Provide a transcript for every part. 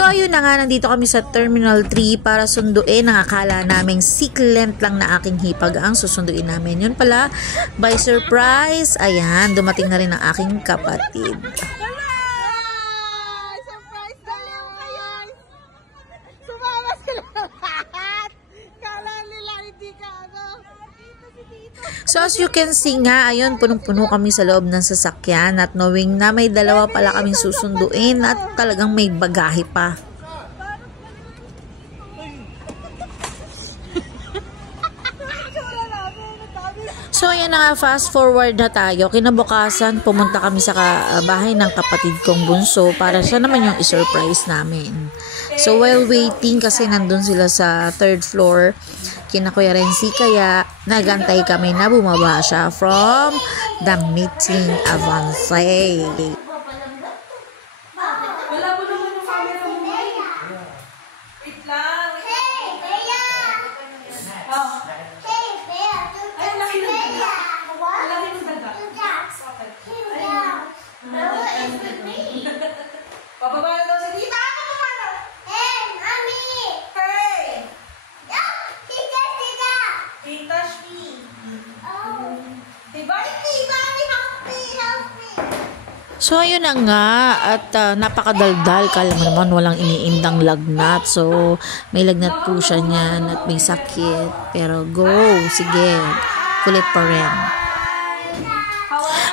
So ayun na nga, nandito kami sa Terminal 3 para sunduin ang akala naming siklet lang na aking hipag ang susunduin namin. Yun pala, by surprise, ayan, dumating na rin ang aking kapatid. So as you can see nga, ayun, punong-puno kami sa loob ng sasakyan at knowing na may dalawa pala kaming susunduin at talagang may bagahe pa. So ayan na nga, fast forward na tayo. Kinabukasan, pumunta kami sa bahay ng kapatid kong bunso para siya naman yung isurprise namin. So while waiting, kasi nandun sila sa 3rd floor, kina Kuya Renzi, kaya nagantay kami na bumaba siya from the meeting avance. So ayun na nga, at napakadaldal, kala mo naman walang iniindang lagnat. So may lagnat po siya niyan at may sakit, pero go, sige, kulit pa rin.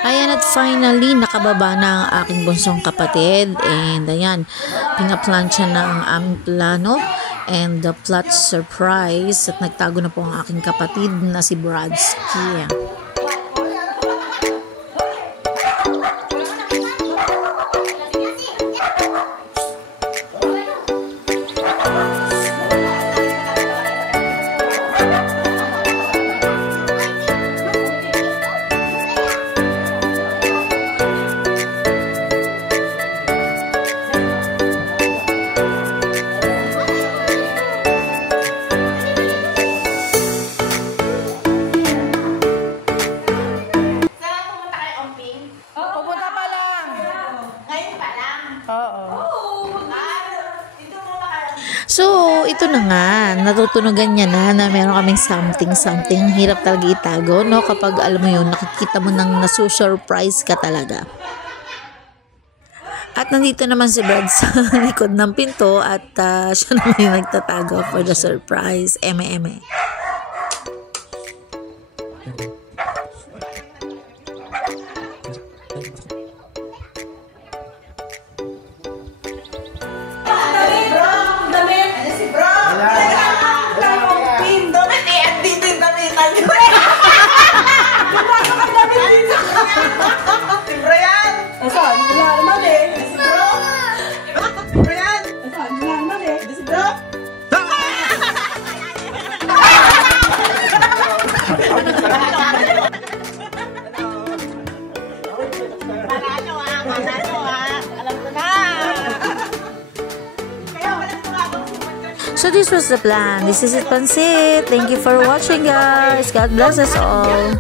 Ayan, at finally nakababa na ang aking bunsong kapatid, and ayan, pinaplansya na ang aming plano and the plot surprise, at nagtago na po ang aking kapatid na si Brodsky. So, ito na nga, natutunugan niya na meron kaming something. Hirap talaga itago, no? Kapag alam mo yun, nakikita mo nang nasusurprise ka talaga. At nandito naman si Brad sa likod ng pinto at siya naman yung nagtatago for the surprise. Eme. So this was the plan. This is it, Pansit. Thank you for watching, guys. God bless us all.